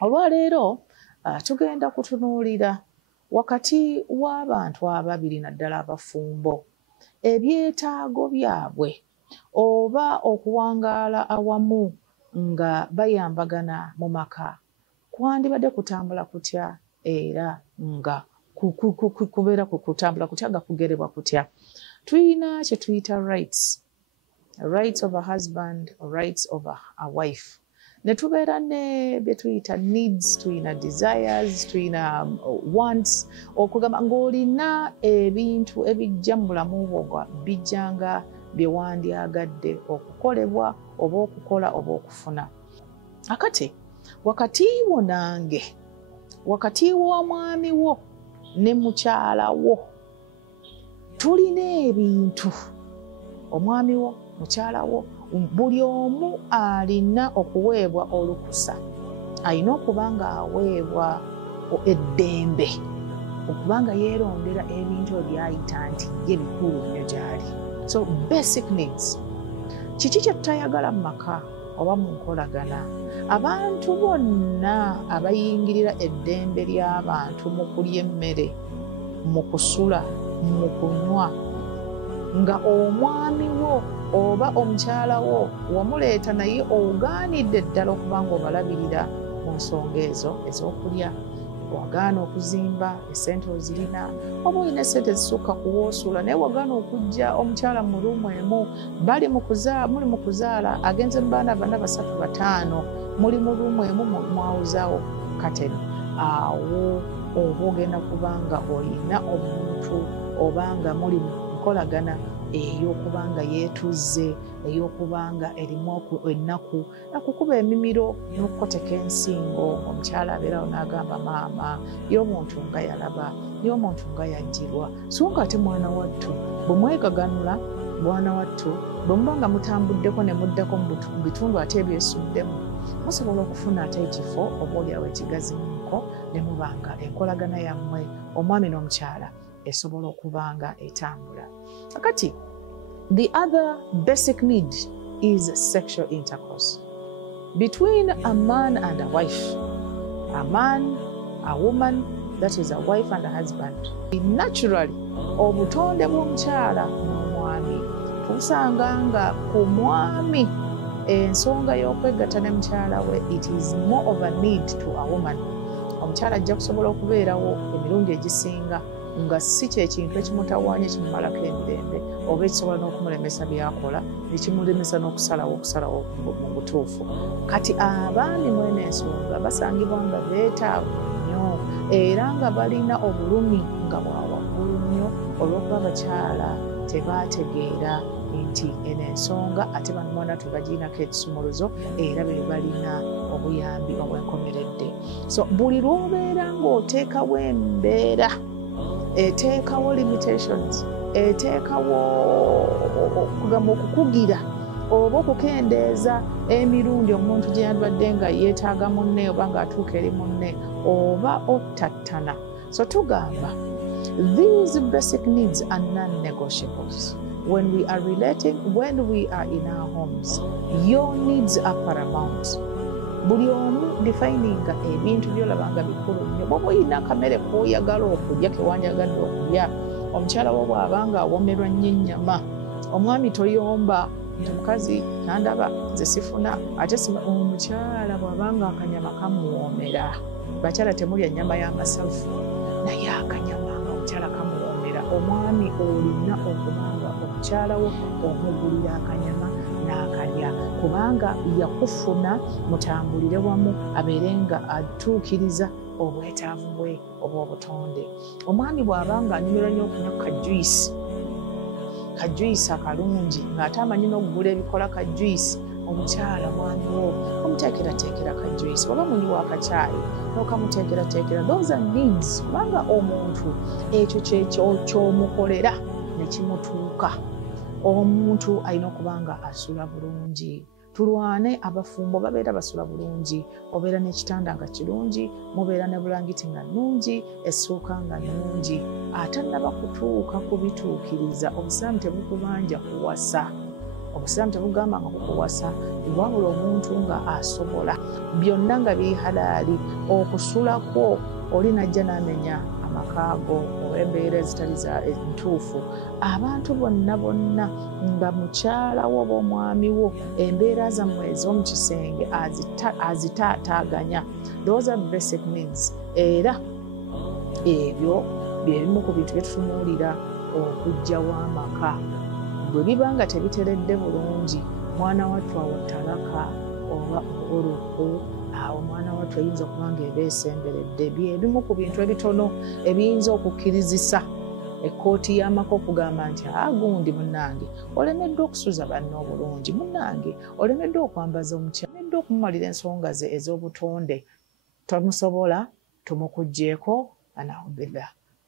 Olwaleero tugenda kutunuulira wakati w'abantu ababiri naddala abafumbo ebyetaago byabwe oba okuwangaala awamu nga bayambagana mu maka kwandibadde kutambula kutya era nga kubeera kutambula kutya nga kugerebwa kutya. Tuyina kye tuyita rights of a husband, rights of a wife. Ne tubeera ne bye tuyita needs, tuyina desires, tuyina wants, okugamba ng'olina ebintu ebijja mu bulamu bwo bijjanga bye wandyagadde okukolebwa oba okukola oba okufuna. Akati wakati wo nange, wakati w'omwami wo ne mukyala wo, tulina ebintu. Omwami wo, mukyala wo, buli omu alina okuweebwa olukusa. Alina okuba nga aweebwa eddembe okuba nga yeerondera ebintu ebyayita nti ye bikulu nnyo gy'ali. So basic needs. Kiki kye tutayagala mu maka oba mu nkolagana? Abantu bonna abayingirira eddembe ly'abantu mu kulya emmere, mu kusula, mu kunywa, nga omwami wo oba omukyala wo wamuleeta naye ogaanidde ddala okuba nga obalabirira mu nsonga ezo ez'okulya, wagaana okuzimba, essente ozirina, oba olina essente zisukka kuwoosula naye wagaana okujja omukyala mu luumu emu, muli mu kuzaala, agenze mu baana bana 3 5, muli mu luumu emu mwawuzaawo kateni. Awo oba ogenda kubanga olina omuntu oba nga muli mu nkolagana ey'okubanga yeetuzze, ey'okubanga erimu ennaku nakukuba emimiro n'okukoteka ensingo, omukyala abeerawo n'agamba maama y'omuntu nga yalaba, y'omuntu nga yajjirwa, so nga ate mwana wattu bwe mwegaganula, mwana wattu bwe muba nga mutambuddeko ne muddako mu bitundu ate ebyesuddemu, musobola okufuna ate ekifo oba oliawo ekigazimuko ne mubanga enkolagana yammwe omwami n'omukyala esobola okuba nga etambula. Akati the other basic need is sexual intercourse between a man and a wife. A man, a woman, that is a wife and a husband. Naturally, obutonde bw'omukyala n'omwami tusanga nga ku mwami ensonga y'okwegatta ne mukyala we, it is more of a need to a woman. Omukyala ajja kusobola okubeerawo emirundi egisinga nga si kyekintu ekimutawaanya kimumalako emirembe oba ekisobola n'okumulemesa byakola nekimulemesa n'okusalawo mu butuufu. Kati abaami mwene ensonga basangibwa nga beetaavu nnyo era nga balina obulumi nga bwa waggulu nnyo olw'okuba abakyala tebaategeera nti eno ensonga ate bano mwana tubagiinako ekisumuluzo era be balina obuyambi obwenkomeredde. So buli lw'obeera ng'oteekawo embeera eteekawo limitations, eteekawo okugamba okukugira oba okukendeeza emirundi omuntu gye yabadde nga yeetaaga munne oba ng'atuuka eri munne oba ottattana. So tugamba these basic needs are non-negotiables. When we are relating, when we are in our homes, your needs are paramount. Buli omu defininga ebintu by'olabanga bikulu nnyo. Bw'oba olina akamere k'oyagala okulya kewanjagadde okulya, omukyala wo bw'abanga awomerwa nnyo ennyama, omwami toyomba nti mukazi nandaba nze sifuna, ate omukyala bw'abanga akanyama kamuwoomera. Bakyala temulya nnyama y'amasavu naye akanyama nga omukyala kamuwoomera. Omwami olina okubanga omukyala wo omugulira akanyama n'akalya kubanga yakufuna mutambulire wamu abeere nga atuukiriza obwetaavu bwe obw'obutonde. Omwami bw'abanga anyumirwa nnyo okunywa kajuyisi akalungi ng'ate amanyi n'okugula ebikola kajuyisi, omukyala mwami wo omuteekerateekera kajuyisi oba munywa akacaayi n'okamuteekerateekera. Those are needs kubanga omuntu ekyo ky'omukolera ne kimutuuka. Omuntu alina okuba nga asula bulungi. Tulwane abafumbo babeera basula bulungi, obeera n'ekitanda nga kirungi, mubeera ne bulangiti nga nnungi, essuuka nga nnungi. Atannaba kutuuka kubituukiriza, obusiraamu tebukubanja kuwasa. Obusiraamu tebugamba nga bukuwasa, wabula omuntu nga asobola byonna nga biri halaali okusulako oli najja n'amenya amakaago olw'embeera ezitali entuufu abantu bonna nga mukyala wo oba omwami wo embeera zammwe ez'omu kisenge azitaataaganya. Those are basic needs. Era ebyo byebimu ku bintu byetutunuulira okuggyawo amaka. Bwe biba nga tebiteredde bulungi mwana wattu awo talaka oba oluku awo mwana wattu ayinza okuba nga eba esemberedde. Byebimu ku bintu ebitono ebiyinza okukkirizisa ekkooti y'amaka okugamba nti gundi munnange olemeddwa okusuza banno obulungi, munnange olemeddwa okwambaza omukyala, olemeddwa okumumalira ensonga ze ez'obutonde, tomusobola, tumukuggyeeko, anaudillah.